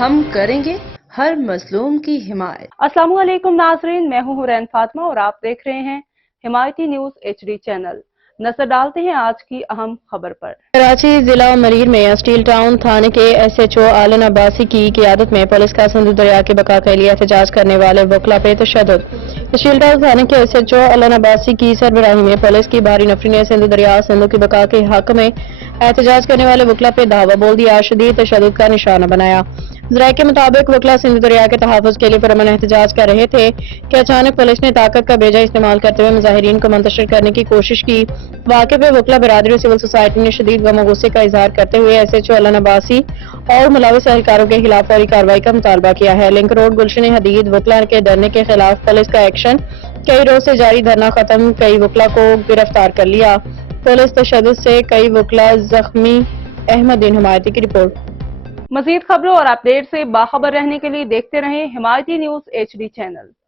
ہم کریں گے ہر مظلوم کی حمایت۔ السلام علیکم ناظرین، میں ہوں حورین فاطمہ اور آپ دیکھ رہے ہیں حمایتی نیوز HD چینل۔ نظر ڈالتے ہیں آج کی اہم خبر پر۔ کراچی ضلع مریر میں اسٹیل ٹاؤن تھانے کے SHO عالن عباسی کی قیادت میں پولیس کا سندھ دریا کے بقا کے لیے احتجاج کرنے والے وکلاء پہ تشدد۔ اسٹیل ٹاؤن تھانے کے SHO عالن عباسی کی سربراہی میں پولیس کی بھاری نفری نے سندھ دریا سندھ کی بقا کے حق میں احتجاج کرنے والے وکلاء پہ دھاوا بول دیا، شدید تشدد کا نشانہ بنایا۔ ذرائع کے مطابق وکلاء سندھ دریا کے تحفظ کے لیے پرامن احتجاج کر رہے تھے کہ اچانک پولیس نے طاقت کا بیجا استعمال کرتے ہوئے مظاہرین کو منتشر کرنے کی کوشش کی۔ واقعے پہ وکلاء برادری اور سول سوسائٹی نے شدید غم و غصے کا اظہار کرتے ہوئے SHO عالن عباسی اور ملوث اہلکاروں کے خلاف فوری کارروائی کا مطالبہ کیا ہے۔ لنک روڈ گلشن حدید وکلاء کے دھرنے کے خلاف پولیس کا ایکشن، کئی روز سے جاری دھرنا ختم، کئی وکلاء کو گرفتار کر لیا، پولیس تشدد سے کئی وکلاء زخمی۔ احمد دین حمایتی کی رپورٹ۔ مزید خبروں اور اپڈیٹ سے باخبر رہنے کے لیے دیکھتے رہیں حمایتی نیوز HD چینل۔